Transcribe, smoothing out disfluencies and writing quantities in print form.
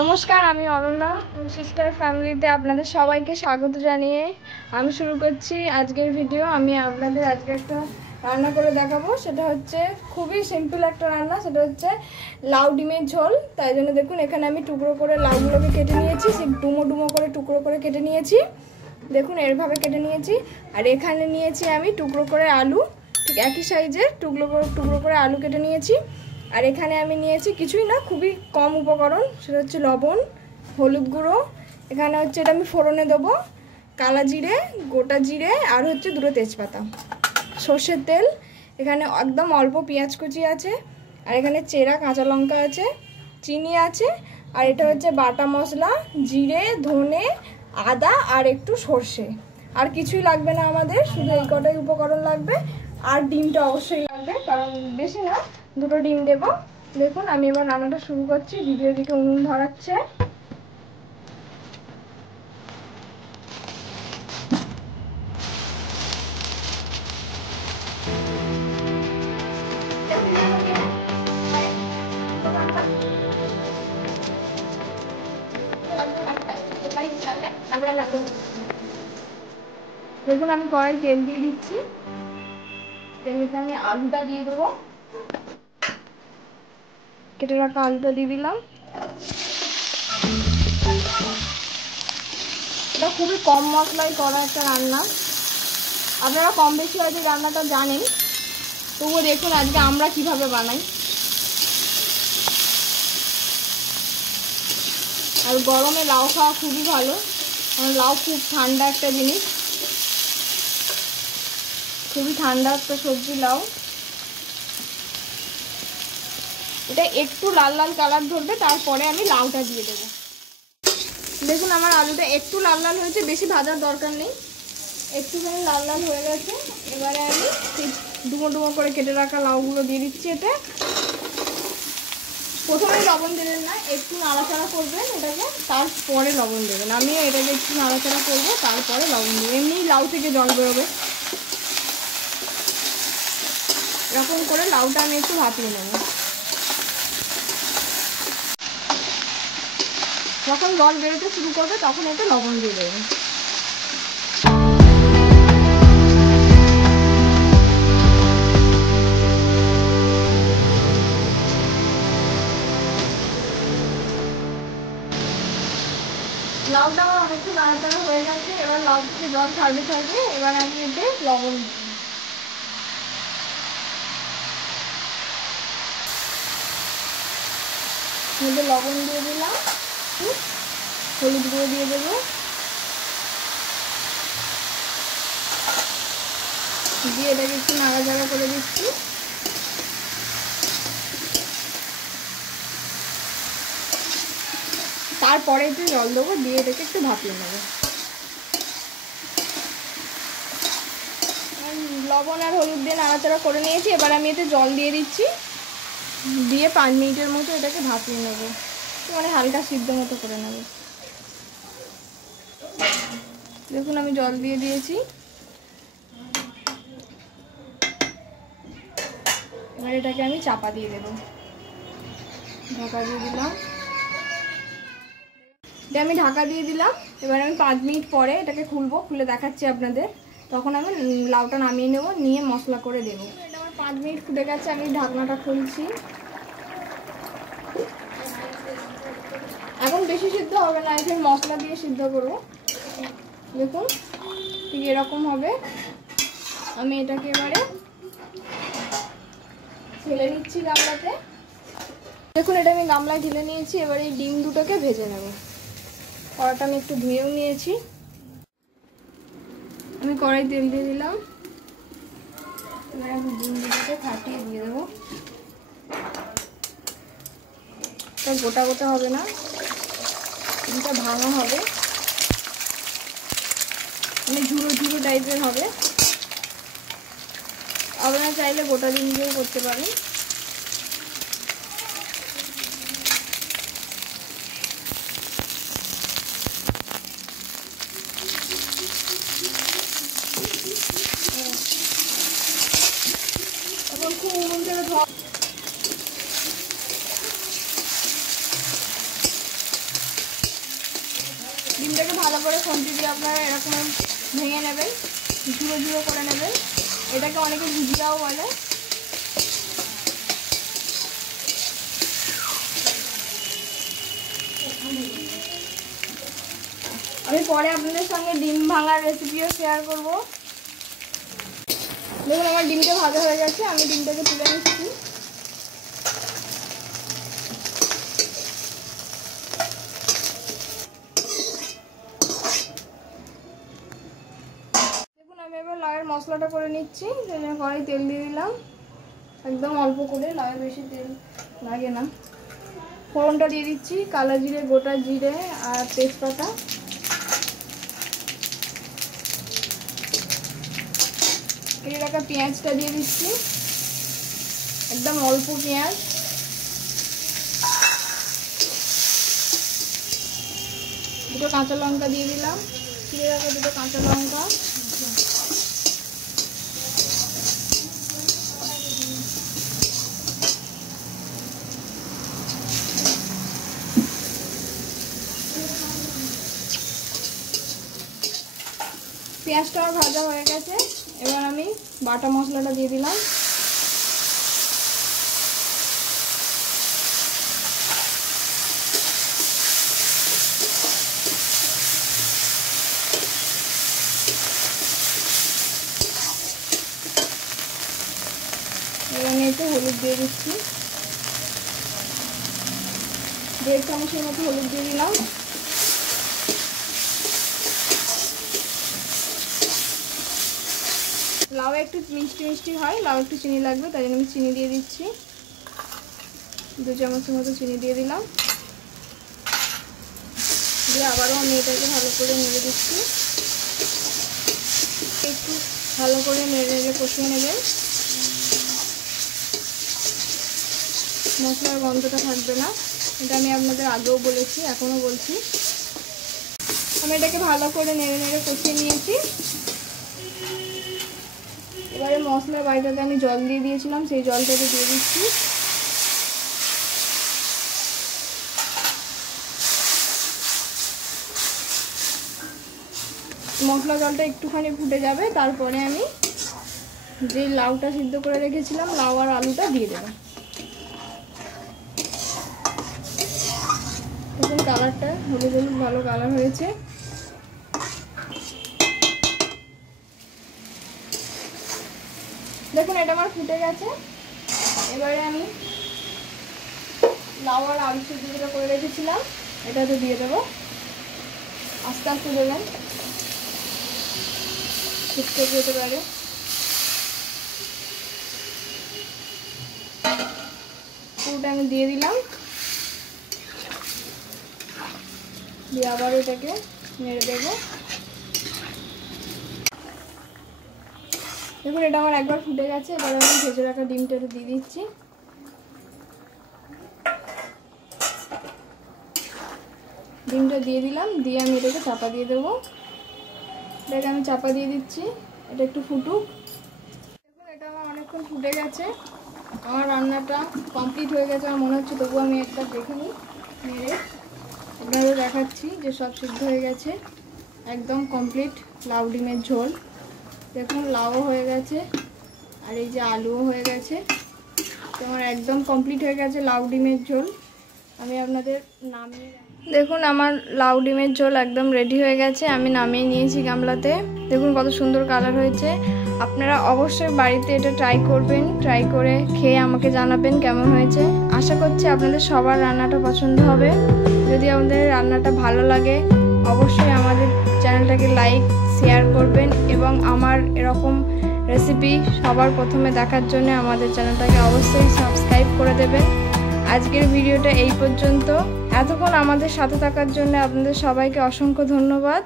নমস্কার, আমি অনন্যা সিস্টার ফ্যামিলিতে আপনাদের সবাইকে স্বাগত জানিয়ে আমি শুরু করছি আজকের ভিডিও। আমি আপনাদের আজকে একটা রান্না করে দেখাবো। সেটা হচ্ছে খুবই সিম্পল একটা রান্না, সেটা হচ্ছে লাউ ডিমের ঝোল। তাই জন্য দেখুন এখানে আমি টুকরো করে লাউগুলোকে কেটে নিয়েছি, সেই ডুমো ডুমো করে টুকরো করে কেটে নিয়েছি। দেখুন এরভাবে কেটে নিয়েছি। আর এখানে নিয়েছি আমি টুকরো করে আলু, ঠিক একই সাইজের টুকরো করে আলু কেটে নিয়েছি। আর এখানে আমি নিয়েছি কিছুই না, খুবই কম উপকরণ, সেটা হচ্ছে লবণ, হলুদ গুঁড়ো, এখানে হচ্ছে এটা আমি ফোড়নে দেবো কালা জিরে, গোটা জিরে, আর হচ্ছে দুটো তেজপাতা, সর্ষের তেল, এখানে একদম অল্প পেঁয়াজ কুচি আছে, আর এখানে চেরা কাঁচা লঙ্কা আছে, চিনি আছে, আর এটা হচ্ছে বাটা মশলা, জিরে, ধনে, আদা আর একটু সর্ষে। আর কিছুই লাগবে না আমাদের, শুধু এই কটাই উপকরণ লাগবে। আর ডিমটা অবশ্যই লাগবে, কারণ বেশি না, দুটো ডিম দেবো। দেখুন আমি এবার রান্নাটা শুরু করছি। ভিডিও দিকে উনুন ধরাচ্ছে। দেখুন আমি কড়াই তেল দিয়ে দিচ্ছি, তেলটা আমি আলুটা দিয়ে দেবো, কেটে রাখা আলুটা দিয়ে দিলাম। এটা খুবই কম মশলায় করা একটা রান্না, আপনারা কম বেশি হয়তো রান্নাটা জানেন, তবুও দেখুন আজকে আমরা কিভাবে বানাই। আর গরমে লাউ খাওয়া খুবই ভালো, কারণ লাউ খুব ঠান্ডা একটা জিনিস, খুবই ঠান্ডা একটা সবজি লাউ। এটা একটু লাল লাল কালার ধরবে, তারপরে আমি লাউটা দিয়ে দেবো। দেখুন আমার আলুটা একটু লাল লাল হয়েছে, বেশি ভাজার দরকার নেই, একটুখানি লাল লাল হয়ে গেছে। এবারে আমি ডুমো ডুমো করে কেটে রাখা লাউগুলো দিয়ে দিচ্ছি। এতে প্রথমে লবণ দেবেন না, একটু নাড়াচাড়া করবেন এটাকে, তারপরে লবণ দেবেন। আমি এটাকে একটু নাড়াচাড়া করবো, তারপরে লবণ দেবো। এমনি লাউ থেকে জল বেরোবে, এরকম করে লাউটা আমি একটু ভাপিয়ে নেব। যখন জল বেরোতে শুরু করবে তখন একটু লবণ দিয়ে দেবেন। লাউটা একটু নাড়াচাড়া হয়ে গেছে, এবার লাউ থেকে জল ছাড়বে ছাড়বে। এবার আমি এতে লবণ লবণ দিয়ে দিলাম, হলুদ গুঁড়ো দিয়ে দেবো, দিয়ে এটাকে একটু নাড়াচাড়া করে দিচ্ছি। তারপরে একটু জল দেবো, দিয়ে এটাকে একটু ভাপিয়ে নেবো। লবণ আর হলুদ দিয়ে নাড়াচাড়া করে নিয়েছি, এবার আমি এতে জল দিয়ে দিচ্ছি, দিয়ে 5 মিনিটের মতো এটাকে ভাপিয়ে নেবো, মানে হালকা সিদ্ধ মতো করে নেব। দেখুন আমি জল দিয়ে দিয়েছি, এবার এটাকে আমি চাপা দিয়ে দেবো, ঢাকা দিয়ে দিলাম। এটা আমি ঢাকা দিয়ে দিলাম। এবার আমি 5 মিনিট পরে এটাকে খুলবো, খুলে দেখাচ্ছি আপনাদের। তখন আমি লাউটা নামিয়ে নেবো, নিয়ে মশলা করে দেবো। এটা আমার 5 মিনিট ফুটে গেছে, আমি ঢাকনাটা খুলছি। এখন বেশি সিদ্ধ হবে না, এখন মশলা দিয়ে সিদ্ধ করবো। দেখুন ঠিক এরকম হবে। আমি এটাকে এবারে ঢেলে নিচ্ছি গামলাতে। দেখুন এটা আমি গামলায় ঢেলে নিয়েছি। এবার এই ডিম দুটোকে ভেজে নেব। কড়াটা আমি একটু ধুয়েও নিয়েছি। আমি কড়াই তেল দিয়ে দিলাম, এবার আমি ডিম দুটোকে ফাটিয়ে দিয়ে দেবো। এটা গোটা গোটা হবে না, ডিমটা ভাঙা হবে, মানে ঝুড়ো ঝুড়ো টাইপের হবে। আপনারা চাইলে গোটা ডিম দিয়েও করতে পারেন। এখন খুব উনুন থেকে খুন্তি দিয়ে আপনারা এরকম ভেঙে নেবেন, ঝুড়ো ঝুড়ো করে নেবেন। এটাকে অনেকে ভুজিয়াও বলে। আমি পরে আপনাদের সঙ্গে ডিম ভাঙার রেসিপিও শেয়ার করব। দেখুন আমার ডিমটা ভাজা হয়ে গেছে, আমি ডিমটাকে তুলে নিচ্ছি। দেখুন আমি এবার লাউয়ের মশলাটা করে নিচ্ছি। কড়াই তেল দিয়ে দিলাম, একদম অল্প করে, লাউয়ে বেশি তেল লাগে না। ফোড়নটা দিয়ে দিচ্ছি, কালো জিরে, গোটা জিরে আর তেজপাতা। কেটে রাখা পেঁয়াজটা দিয়ে দিচ্ছি, একদম অল্প পেঁয়াজ। দুটো কাঁচা লঙ্কা দিয়ে দিলাম, কেটে রাখা দুটো কাঁচা লঙ্কা। পেঁয়াজটা আমার ভাজা হয়ে গেছে, এবার আমি বাটা মশলাটা দিয়ে দিলাম। এবার আমি একটু হলুদ দিয়ে দিচ্ছি, 1.5 চামচের মতো হলুদ দিয়ে দিলাম। লাউ একটু মিষ্টি মিষ্টি হয়, লাউ একটু চিনি লাগবে, তাই জন্য আমি চিনি দিয়ে দিচ্ছি। 2 চামচের মতো চিনি দিয়ে দিলাম। দিয়ে আবারও আমি এটাকে ভালো করে নেড়ে দিচ্ছি। একটু ভালো করে নেড়ে নেড়ে কষিয়ে নেবেন, মশলার গন্ধটা থাকবে না। এটা আমি আপনাদের আগেও বলেছি, এখনও বলছি। আমি এটাকে ভালো করে নেড়ে নেড়ে কষিয়ে নিয়েছি। এবারে মশলার বাটিটাতে আমি জল দিয়ে দিয়েছিলাম, সেই জলটাকে দিয়ে দিচ্ছি। মশলা জলটা একটুখানি ফুটে যাবে, তারপরে আমি যে লাউটা সিদ্ধ করে রেখেছিলাম, লাউ আর আলুটা দিয়ে দেবো। দেখুন কালারটা হলুদ হলুদ ভালো কালার হয়েছে। দেখুন এটা আমার ফুটে গেছে। এবারে আমি লাউ আর আলু সিদ্ধ যেটা করে রেখেছিলাম এটাতে দিয়ে দেবো। আস্তে আস্তে দেবেন, ছিটকে যেতে পারে। পুরোটা আমি দিয়ে দিলাম, দিয়ে আবার এটাকে নেড়ে দেবো। দেখুন এটা আমার একবার ফুটে গেছে। এবার আমি ভেজে রাখা ডিমটা দিয়ে দিচ্ছি। ডিমটা দিয়ে দিলাম, দিয়ে আমি এটাকে চাপা দিয়ে দেবো। এটাকে আমি চাপা দিয়ে দিচ্ছি, এটা একটু ফুটুক। দেখুন এটা আমার অনেকক্ষণ ফুটে গেছে, আমার রান্নাটা কমপ্লিট হয়ে গেছে আমার মনে হচ্ছে। তবুও আমি একটা দেখে নিই, নেড়ে আপনাদের দেখাচ্ছি যে সব সিদ্ধ হয়ে গেছে, একদম কমপ্লিট লাউ ডিমের ঝোল। দেখুন লাউও হয়ে গেছে আর এই যে আলুও হয়ে গেছে। তো আমার একদম কমপ্লিট হয়ে গেছে লাউ ডিমের ঝোল। আমি আপনাদের নামিয়ে, দেখুন আমার লাউ ডিমের ঝোল একদম রেডি হয়ে গেছে। আমি নামিয়ে নিয়েছি গামলাতে। দেখুন কত সুন্দর কালার হয়েছে। আপনারা অবশ্যই বাড়িতে এটা ট্রাই করবেন, ট্রাই করে খেয়ে আমাকে জানাবেন কেমন হয়েছে। আশা করছি আপনাদের সবার রান্নাটা পছন্দ হবে। যদি আমাদের রান্নাটা ভালো লাগে অবশ্যই আমাদের চ্যানেলটাকে লাইক শেয়ার করবেন এবং আমার এরকম রেসিপি সবার প্রথমে দেখার জন্য আমাদের চ্যানেলটাকে অবশ্যই সাবস্ক্রাইব করে দেবেন। আজকের ভিডিওটা এই পর্যন্ত। এতক্ষণ আমাদের সাথে থাকার জন্য আপনাদের সবাইকে অসংখ্য ধন্যবাদ।